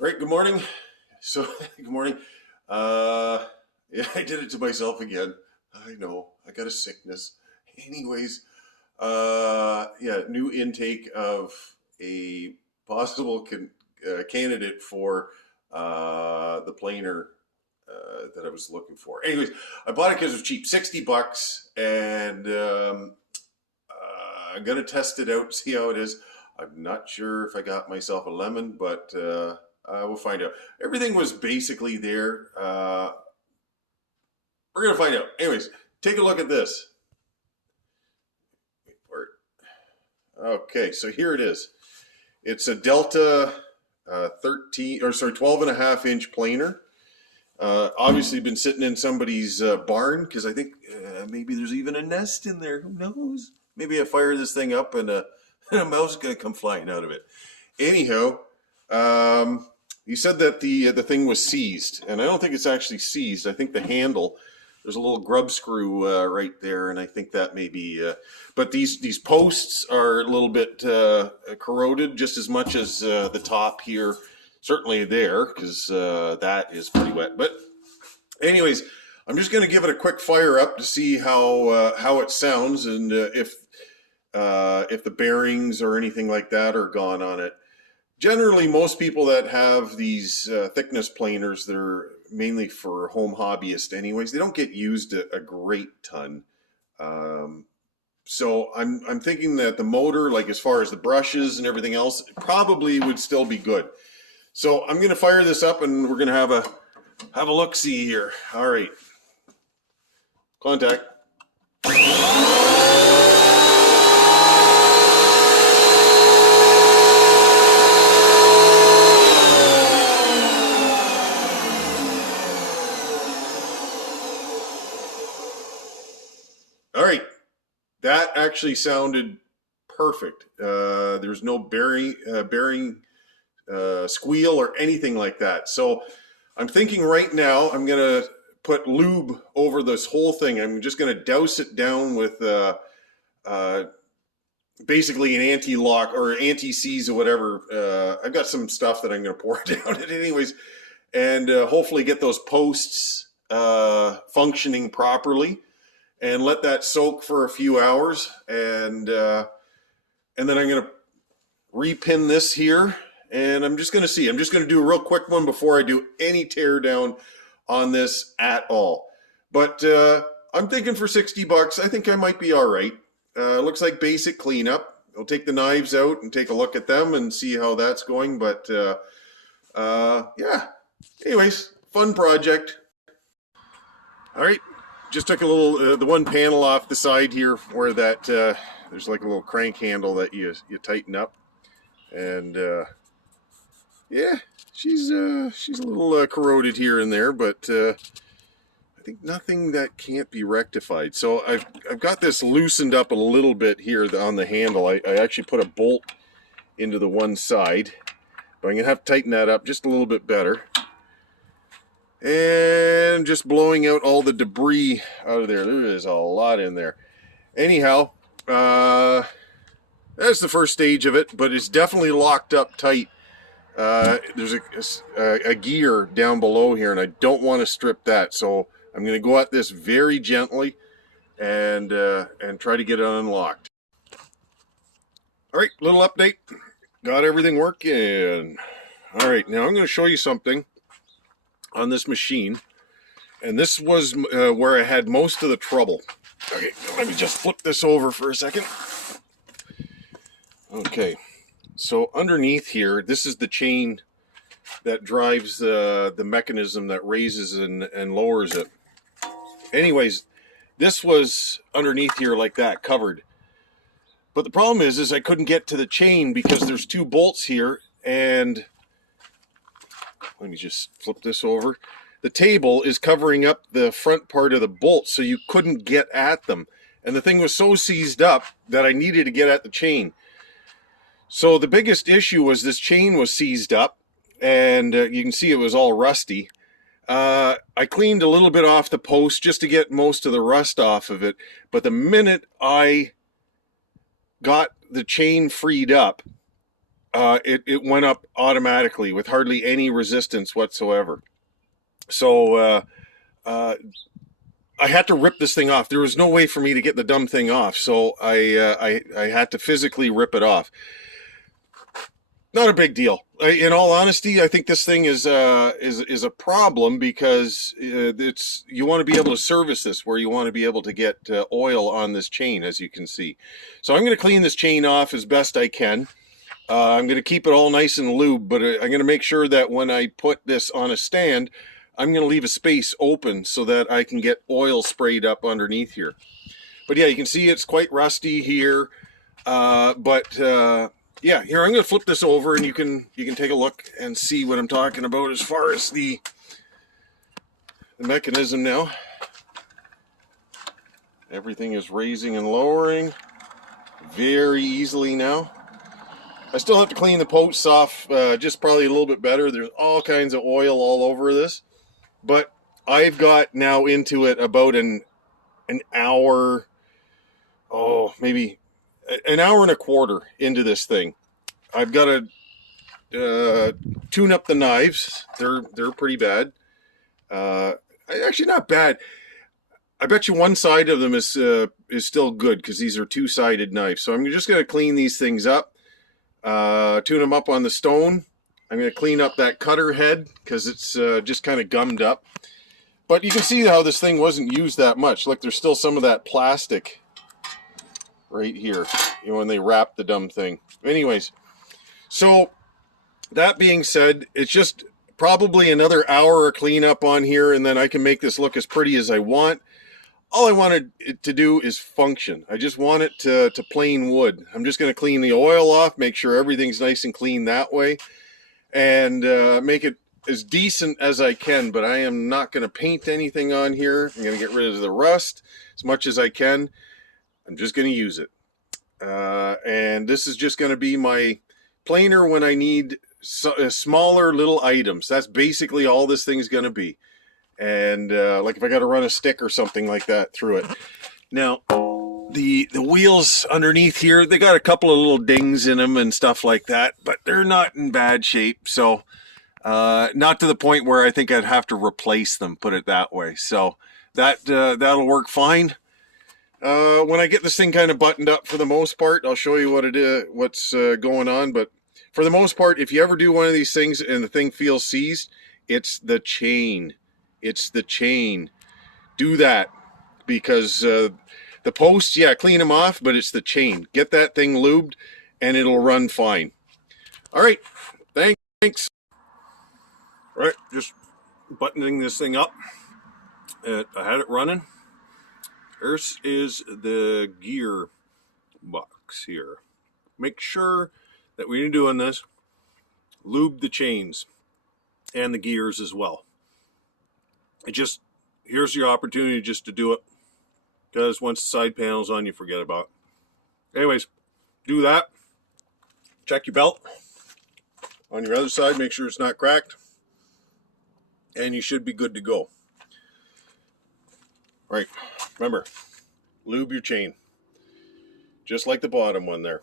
All right, good morning. So, good morning. Yeah, I did it to myself again. I know, I got a sickness. Anyways, yeah, new intake of a possible candidate for the planer that I was looking for. Anyways, I bought it because it was cheap, $60, and I'm gonna test it out, see how it is. I'm not sure if I got myself a lemon, but we'll find out. Everything was basically there. We're gonna find out. Anyways, take a look at this. Okay, so here it is. It's a Delta 12 and a half inch planer. Obviously been sitting in somebody's barn because I think maybe there's even a nest in there. Who knows? Maybe I fire this thing up and a mouse is going to come flying out of it. Anyhow, you said that the thing was seized, and I don't think it's actually seized. I think the handle, there's a little grub screw right there, and I think that may be. But these posts are a little bit corroded, just as much as the top here. Certainly there, because that is pretty wet. But anyways, I'm just going to give it a quick fire up to see how it sounds, and if the bearings or anything like that are gone on it. Generally, most people that have these thickness planers, they're mainly for home hobbyists anyways. They don't get used a great ton. So I'm thinking that the motor, like as far as the brushes and everything else, probably would still be good. So I'm going to fire this up and we're going to have a look-see here. All right. Contact. All right. That actually sounded perfect. There's no bearing squeal or anything like that. So I'm thinking right now I'm going to put lube over this whole thing. I'm just going to douse it down with basically an anti-lock or anti-seize or whatever. I've got some stuff that I'm going to pour down it anyways, and hopefully get those posts functioning properly, and let that soak for a few hours, and then I'm going to repin this here. And I'm just going to see. I'm just going to do a real quick one before I do any tear down on this at all. But I'm thinking for $60, I think I might be all right. Looks like basic cleanup. I'll take the knives out and take a look at them and see how that's going. But yeah, anyways, fun project. All right, just took a little, the one panel off the side here where that, there's like a little crank handle that you tighten up. And yeah, she's a little corroded here and there, but I think nothing that can't be rectified. So I've got this loosened up a little bit here on the handle. I actually put a bolt into the one side, but I'm gonna have to tighten that up just a little bit better. And just blowing out all the debris out of there. There is a lot in there. Anyhow, that's the first stage of it, but it's definitely locked up tight. There's a gear down below here, and I don't want to strip that, so I'm going to go at this very gently and try to get it unlocked. All right, little update. Got everything working. All right, now I'm going to show you something on this machine, and this was where I had most of the trouble. Okay, let me just flip this over for a second. Okay. So underneath here, this is the chain that drives the mechanism that raises and lowers it. Anyways, this was underneath here like that, covered. But the problem is I couldn't get to the chain because there's two bolts here, and let me just flip this over. The table is covering up the front part of the bolts, so you couldn't get at them. And the thing was so seized up that I needed to get at the chain. So the biggest issue was this chain was seized up, and you can see it was all rusty. I cleaned a little bit off the post just to get most of the rust off of it, but the minute I got the chain freed up, it went up automatically with hardly any resistance whatsoever. So I had to rip this thing off. There was no way for me to get the dumb thing off, so I had to physically rip it off. Not a big deal. In all honesty, I think this thing is a problem because it's you want to be able to service this where you want to be able to get oil on this chain, as you can see. So I'm going to clean this chain off as best I can. I'm going to keep it all nice and lubed, but I'm going to make sure that when I put this on a stand, I'm going to leave a space open so that I can get oil sprayed up underneath here. But yeah, you can see it's quite rusty here, yeah, here I'm going to flip this over and you can take a look and see what I'm talking about as far as the mechanism now. Everything is raising and lowering very easily now. I still have to clean the posts off just probably a little bit better. There's all kinds of oil all over this. But I've got now into it about an hour, maybe an hour and a quarter into this thing. I've got to tune up the knives. They're pretty bad. Actually, not bad. I bet you one side of them is still good because these are two-sided knives. So I'm just going to clean these things up, tune them up on the stone. I'm going to clean up that cutter head because it's just kind of gummed up. But you can see how this thing wasn't used that much. Look, there's still some of that plastic right here, when they wrapped the dumb thing. Anyways, so that being said, it's just probably another hour of cleanup on here, and then I can make this look as pretty as I want. All I wanted it to do is function. I just want it to plain wood. I'm just going to clean the oil off, make sure everything's nice and clean that way, and make it as decent as I can, but I am not going to paint anything on here. I'm going to get rid of the rust as much as I can. I'm just going to use it. And this is just going to be my planer when I need smaller little items. That's basically all this thing's going to be. And like if I got to run a stick or something like that through it. Now, the wheels underneath here, they got a couple of little dings in them and stuff like that, but they're not in bad shape. So not to the point where I think I'd have to replace them, put it that way. So that'll work fine. When I get this thing kind of buttoned up for the most part, I'll show you what's going on. But for the most part, if you ever do one of these things and the thing feels seized, it's the chain. It's the chain. Do that because the posts, yeah, clean them off, but it's the chain. Get that thing lubed and it'll run fine. All right, thanks. All right, just buttoning this thing up. I had it running. This is the gear box here. Make sure that when you're doing this, lube the chains and the gears as well. Here's your opportunity just to do it, because once the side panel's on, you forget about it. Anyways, do that. Check your belt on your other side, make sure it's not cracked, and you should be good to go. Right, remember, lube your chain, just like the bottom one there.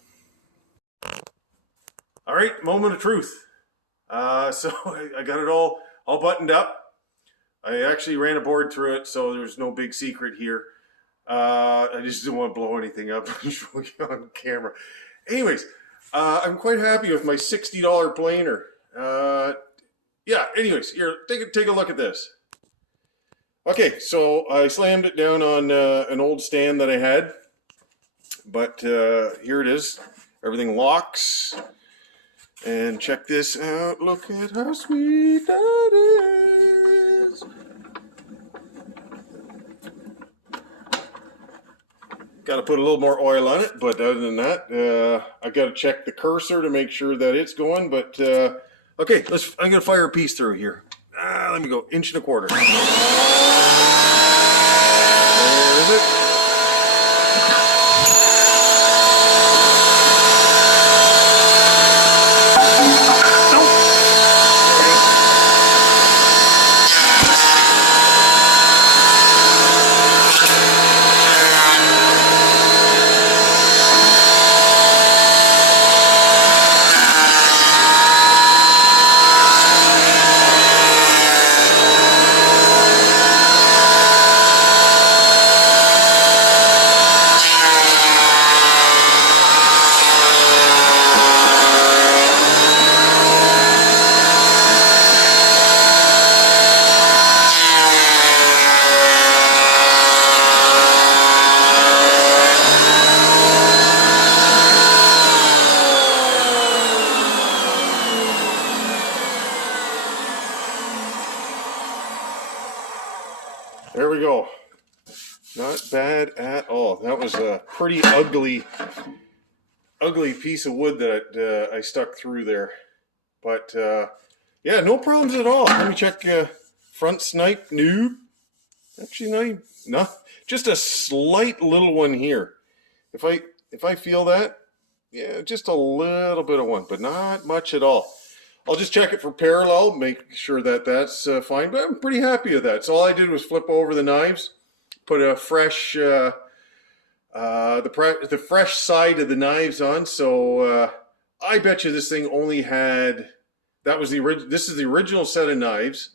All right, moment of truth. So I got it all buttoned up. I actually ran a board through it, so there's no big secret here. I just didn't want to blow anything up on camera. Anyways, I'm quite happy with my $60 planer. Yeah, anyways, here, take a look at this. Okay, so I slammed it down on an old stand that I had, but here it is. Everything locks. And check this out. Look at how sweet that is. Got to put a little more oil on it, but other than that, I got to check the cursor to make sure that it's going. But okay, I'm gonna fire a piece through here. Let me go 1.25 inches. There's it. There we go. Not bad at all. That was a pretty ugly piece of wood that I stuck through there. But yeah, no problems at all. Let me check front snipe. Nope. Actually, no, just a slight little one here. If I feel that, yeah, just a little bit of one, but not much at all. I'll just check it for parallel, make sure that that's fine, but I'm pretty happy with that. So all I did was flip over the knives, put a fresh, the fresh side of the knives on. So I bet you this thing only had, this is the original set of knives,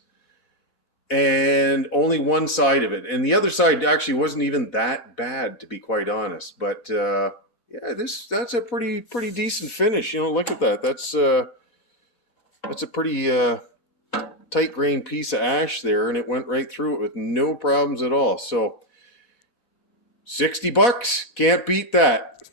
and only one side of it. And the other side actually wasn't even that bad, to be quite honest. But yeah, that's a pretty decent finish. You know, look at that. That's a pretty tight grained piece of ash there, and it went right through it with no problems at all. So $60, can't beat that.